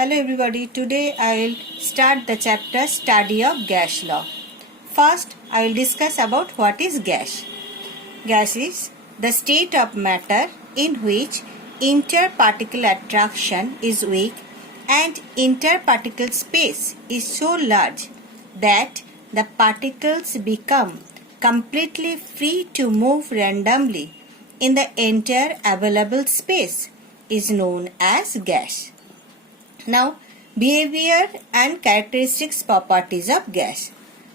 Hello everybody, today I will start the chapter Study of Gas Law. First, I will discuss about what is gas. Gas is the state of matter in which interparticle attraction is weak and interparticle space is so large that the particles become completely free to move randomly in the entire available space is known as gas. Now, behavior and characteristics properties of gas.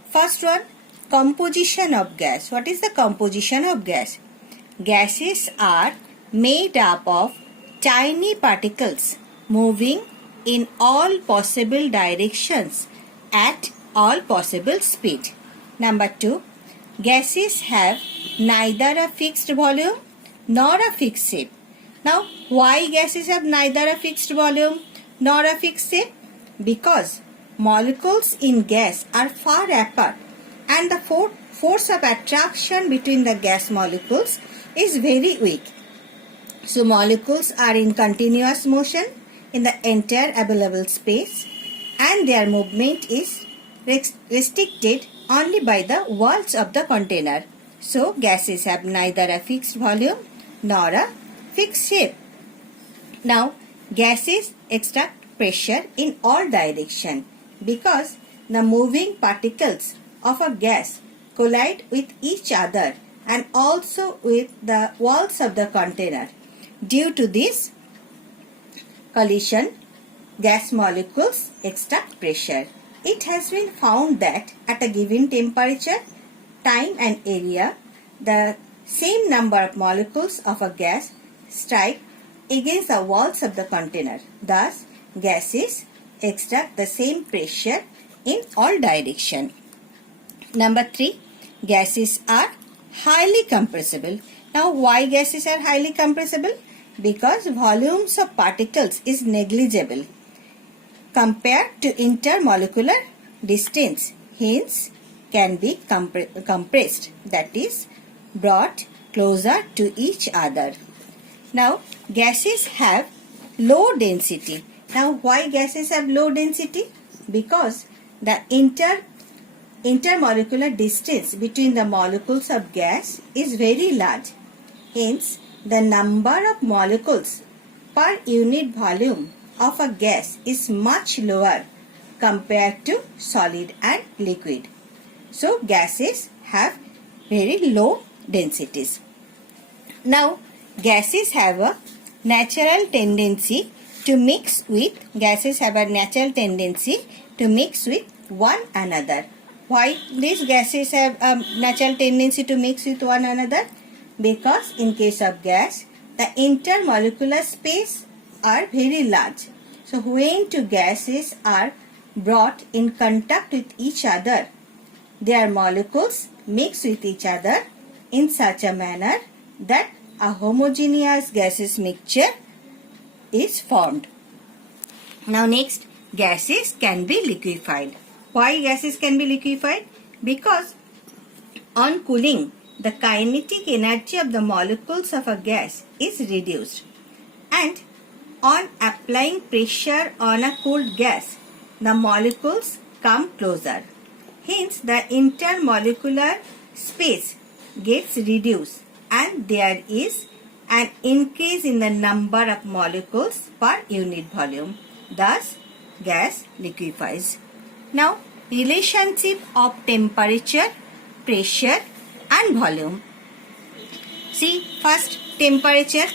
First one, composition of gas. What is the composition of gas? Gases are made up of tiny particles moving in all possible directions at all possible speed. Number 2, gases have neither a fixed volume nor a fixed shape. Now, why gases have neither a fixed volume nor a fixed shape? Because molecules in gas are far apart and the force of attraction between the gas molecules is very weak. So molecules are in continuous motion in the entire available space and their movement is restricted only by the walls of the container. So gases have neither a fixed volume nor a fixed shape. Now, gases extract pressure in all directions because the moving particles of a gas collide with each other and also with the walls of the container. Due to this collision, gas molecules extract pressure. It has been found that at a given temperature, time and area, the same number of molecules of a gas strike against the walls of the container. Thus, gases extract the same pressure in all directions. Number 3, gases are highly compressible. Now, why gases are highly compressible? Because volumes of particles is negligible compared to intermolecular distance. Hence, can be compressed, that is, brought closer to each other. Now, gases have low density. Now, why gases have low density? Because the intermolecular distance between the molecules of gas is very large. Hence, the number of molecules per unit volume of a gas is much lower compared to solid and liquid. So, gases have very low densities. Now, gases have a natural tendency to mix with one another. Why these gases have a natural tendency to mix with one another? Because in case of gas, the intermolecular space are very large. So when two gases are brought in contact with each other, their molecules mix with each other in such a manner that a homogeneous gaseous mixture is formed. Now next, gases can be liquefied. Why gases can be liquefied? Because on cooling, the kinetic energy of the molecules of a gas is reduced, and on applying pressure on a cooled gas, the molecules come closer. Hence, the intermolecular space gets reduced and there is an increase in the number of molecules per unit volume. Thus, gas liquefies. Now, relationship of temperature, pressure and volume. See, first temperature.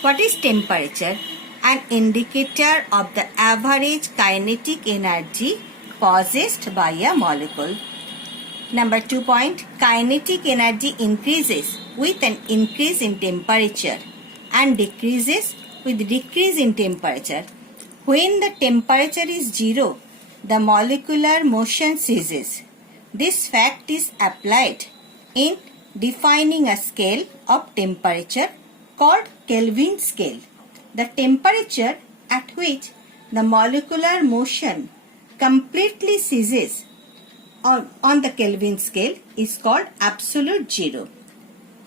What is temperature? An indicator of the average kinetic energy possessed by a molecule. Number 2 point, kinetic energy increases with an increase in temperature and decreases with decrease in temperature. When the temperature is 0, the molecular motion ceases. This fact is applied in defining a scale of temperature called Kelvin scale. The temperature at which the molecular motion completely ceases on the Kelvin scale is called absolute zero.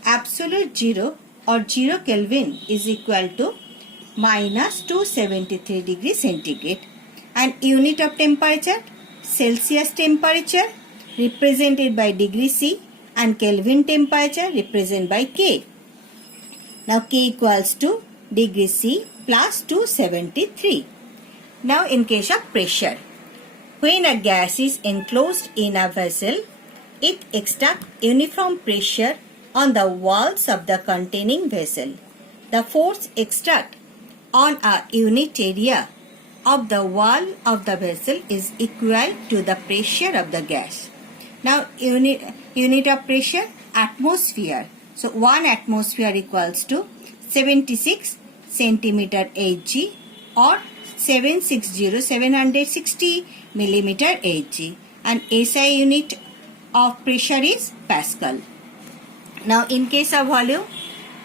Absolute zero or 0 Kelvin is equal to minus 273 degree centigrade. And unit of temperature, Celsius temperature represented by degree C and Kelvin temperature represented by K. Now K equals to degree C plus 273. Now in case of pressure, when a gas is enclosed in a vessel, it exerts uniform pressure on the walls of the containing vessel. The force exerted on a unit area of the wall of the vessel is equal to the pressure of the gas. Now unit of pressure, atmosphere. So 1 atmosphere equals to 76 centimeter Hg or 760 millimeter Hg, and SI unit of pressure is Pascal. Now in case of volume,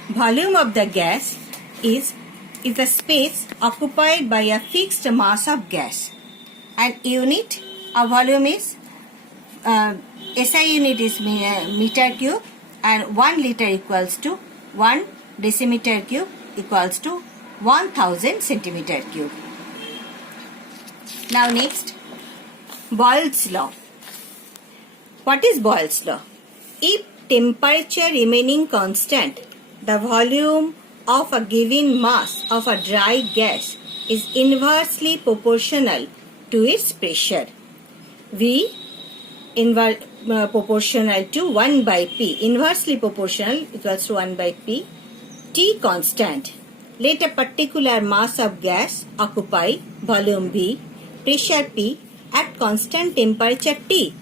volume of the gas is the space occupied by a fixed mass of gas, and unit of volume is SI unit is meter cube, and 1 liter equals to 1 decimeter cube equals to 1000 centimeter cube. Now next, Boyle's law. What is Boyle's law? If temperature remaining constant, the volume of a given mass of a dry gas is inversely proportional to its pressure. V proportional to 1 by P, inversely proportional equals to 1 by P. T constant. Let a particular mass of gas occupy volume V, pressure P at constant temperature T.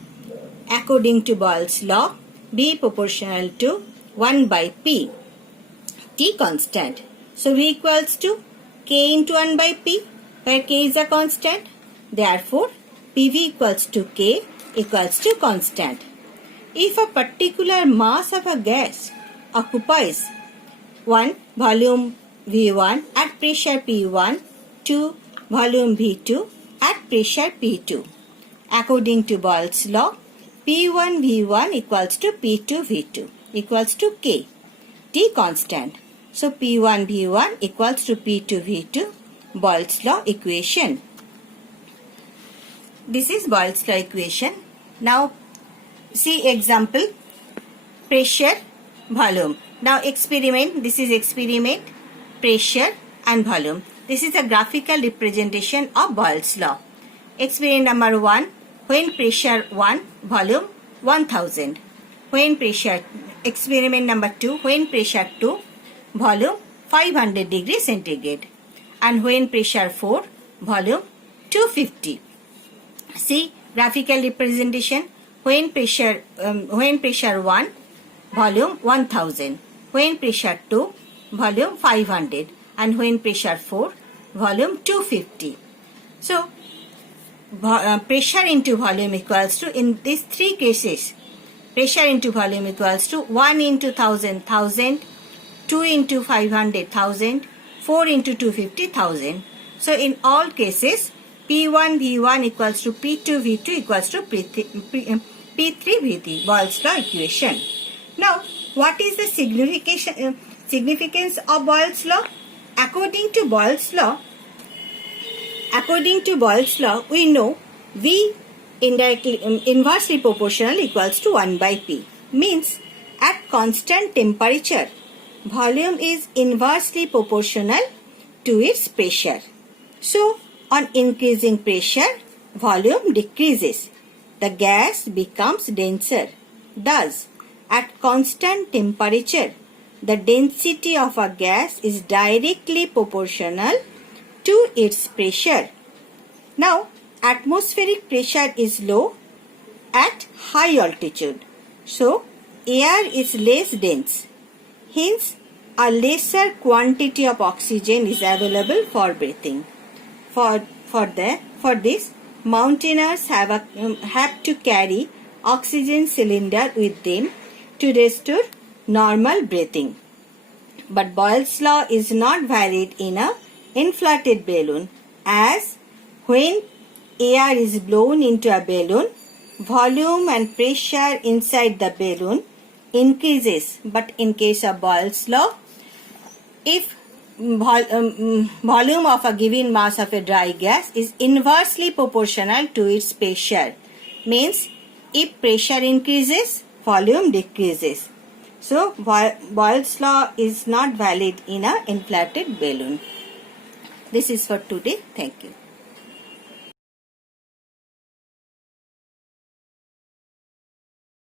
According to Boyle's law, V proportional to 1 by P. T constant. So V equals to K into 1 by P, where K is a constant. Therefore, PV equals to K equals to constant. If a particular mass of a gas occupies 1 volume V1 at pressure P1, 2 volume V2 at pressure P2. According to Boyle's law, P1 V1 equals to P2 V2 equals to K. T constant. So P1 V1 equals to P2 V2, Boyle's law equation. This is Boyle's law equation. Now see example, pressure, volume. Now experiment, this is experiment, pressure and volume. This is a graphical representation of Boyle's law. Experiment number 1, when pressure 1, volume 1000. When pressure, experiment number 2, when pressure 2, volume 500 degrees centigrade. And when pressure 4, volume 250. See graphical representation, when pressure 1, volume 1000. When pressure 2, volume 500. And when pressure 4, volume 250. So pressure into volume equals to, in these three cases, pressure into volume equals to 1 into 1000, 1000, 2 into 500, 1000, 4 into 250, 1000. So in all cases, P1 V1 equals to P2 V2 equals to P3 V3, Boyle's law equation. Now, what is the significance of Boyle's law? According to Boyle's law, we know V inversely proportional equals to 1 by P. Means at constant temperature, volume is inversely proportional to its pressure. So, on increasing pressure, volume decreases. The gas becomes denser. Thus, at constant temperature, the density of a gas is directly proportional to its pressure. Now, atmospheric pressure is low at high altitude. So, air is less dense. Hence, a lesser quantity of oxygen is available for breathing. For this, mountaineers have to carry oxygen cylinder with them to restore normal breathing. But Boyle's law is not valid in a inflated balloon, as when air is blown into a balloon, volume and pressure inside the balloon increases. But in case of Boyle's law, if volume of a given mass of a dry gas is inversely proportional to its pressure. Means if pressure increases, volume decreases. So Boyle's law is not valid in an inflated balloon. This is for today. Thank you.